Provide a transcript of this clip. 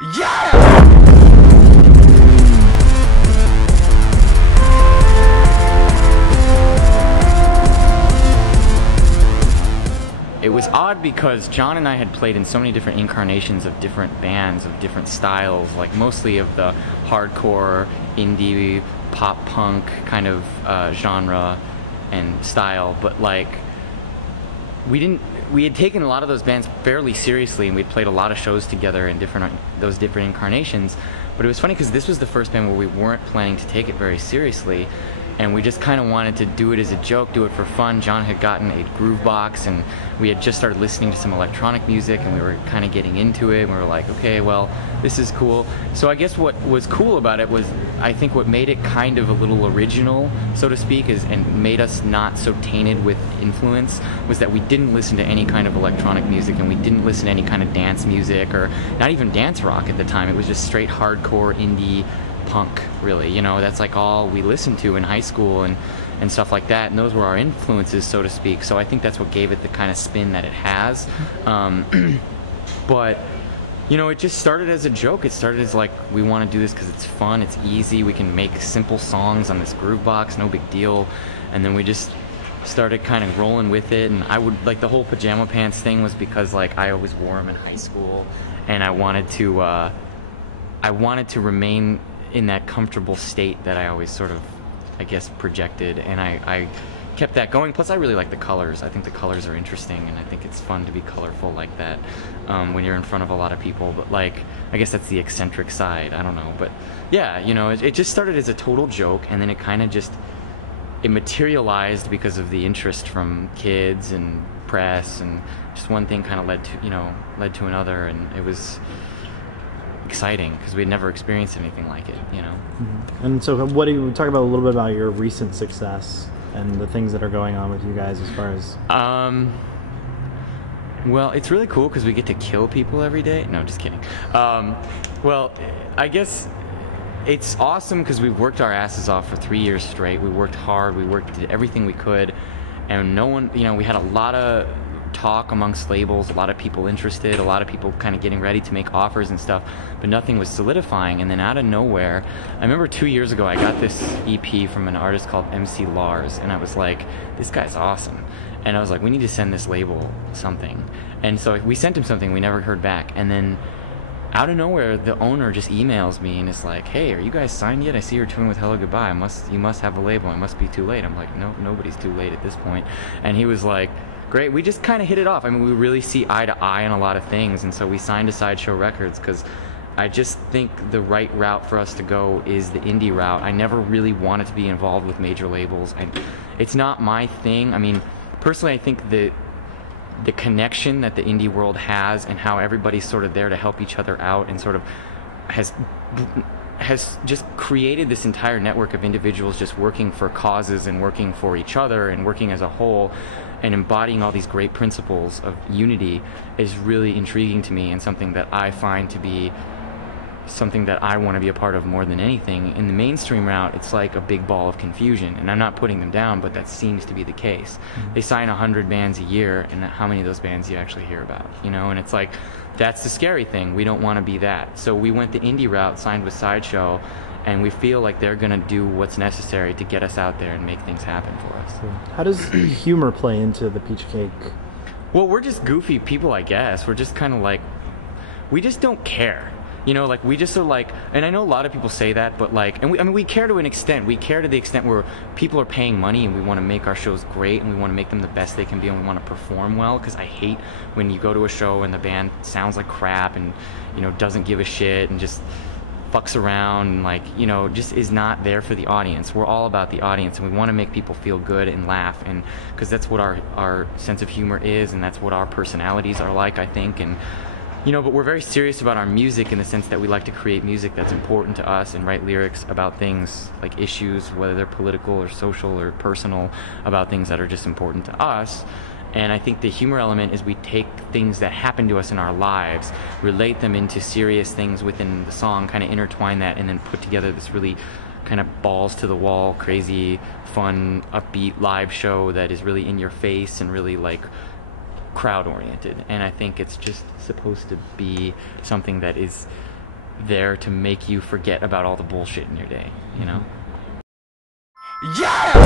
Yeah! It was odd because John and I had played in so many different incarnations of different bands, of different styles, like mostly of the hardcore, indie, pop punk kind of genre and style, but like we had taken a lot of those bands fairly seriously, and we'd played a lot of shows together in those different incarnations. But it was funny because this was the first band where we weren't planning to take it very seriously, and we just kind of wanted to do it as a joke, do it for fun. John had gotten a groove box, and we had just started listening to some electronic music, and we were kind of getting into it, and we were like, okay, well, this is cool. So I guess what was cool about it was, I think what made it kind of a little original, so to speak, and made us not so tainted with influence, was that we didn't listen to any kind of electronic music, and we didn't listen to any kind of dance music, or not even dance rock at the time. It was just straight hardcore indie punk, really. You know, that's like all we listened to in high school and stuff like that, and those were our influences, so to speak. So I think that's what gave it the kind of spin that it has. But you know, it just started as a joke. It started as like, we want to do this because it's fun, it's easy, we can make simple songs on this groove box, no big deal. And then we just started kind of rolling with it. And I would, like, the whole pajama pants thing was because like I always wore them in high school, and I wanted to remain in that comfortable state that I always sort of, I guess, projected, and I kept that going. Plus I really like the colors. I think the colors are interesting, and I think it's fun to be colorful like that when you're in front of a lot of people. But like, I guess that's the eccentric side, I don't know. But yeah, you know, it just started as a total joke, and then it kind of just, it materialized because of the interest from kids and press, and just one thing kind of led to another, and it was exciting because we'd never experienced anything like it, you know. Mm-hmm. And so what do you talk about a little bit about your recent success and the things that are going on with you guys as far as well, it's really cool because we get to kill people every day. No, just kidding. Well, I guess it's awesome because we've worked our asses off for 3 years straight. We worked hard, did everything we could, and no one, you know, we had a lot of talk amongst labels, a lot of people interested, a lot of people kind of getting ready to make offers and stuff, but nothing was solidifying. And then out of nowhere, I remember 2 years ago I got this EP from an artist called MC Lars, and I was like, this guy's awesome. And I was like, we need to send this label something. And so we sent him something, we never heard back. And then out of nowhere, the owner just emails me and is like, hey, are you guys signed yet? I see you're touring with Hello Goodbye. You must have a label. It must be too late. I'm like, no, nobody's too late at this point. And he was like, great. We just kind of hit it off. I mean, we really see eye to eye on a lot of things, and so we signed to Sideshow Records because I just think the right route for us to go is the indie route. I never really wanted to be involved with major labels. It's not my thing. I mean, personally, I think the connection that the indie world has and how everybody's sort of there to help each other out and sort of has just created this entire network of individuals just working for causes and working for each other and working as a whole and embodying all these great principles of unity is really intriguing to me, and something that I find to be something that I want to be a part of more than anything. In the mainstream route, it's like a big ball of confusion, and I'm not putting them down, but that seems to be the case. They sign 100 bands a year, and how many of those bands do you actually hear about, you know? And it's like, that's the scary thing. We don't want to be that. So we went the indie route, signed with Sideshow, and we feel like they're going to do what's necessary to get us out there and make things happen for us. How does humor play into the Peachcake? Well, we're just goofy people, I guess. We're just kind of like, we just don't care. You know, like, we just are like, and I know a lot of people say that, but like, and we care to an extent. We care to the extent where people are paying money, and we want to make our shows great, and we want to make them the best they can be, and we want to perform well, because I hate when you go to a show and the band sounds like crap and, you know, doesn't give a shit and just fucks around and, like, you know, just is not there for the audience. We're all about the audience, and we want to make people feel good and laugh, and because that's what our sense of humor is, and that's what our personalities are like, I think. And you know, but we're very serious about our music in the sense that we like to create music that's important to us and write lyrics about things like issues, whether they're political or social or personal, about things that are just important to us. And I think the humor element is we take things that happen to us in our lives, relate them into serious things within the song, kind of intertwine that, and then put together this really kind of balls to the wall, crazy, fun, upbeat live show that is really in your face and really like crowd oriented. And I think it's just supposed to be something that is there to make you forget about all the bullshit in your day, you know? Mm-hmm. Yeah!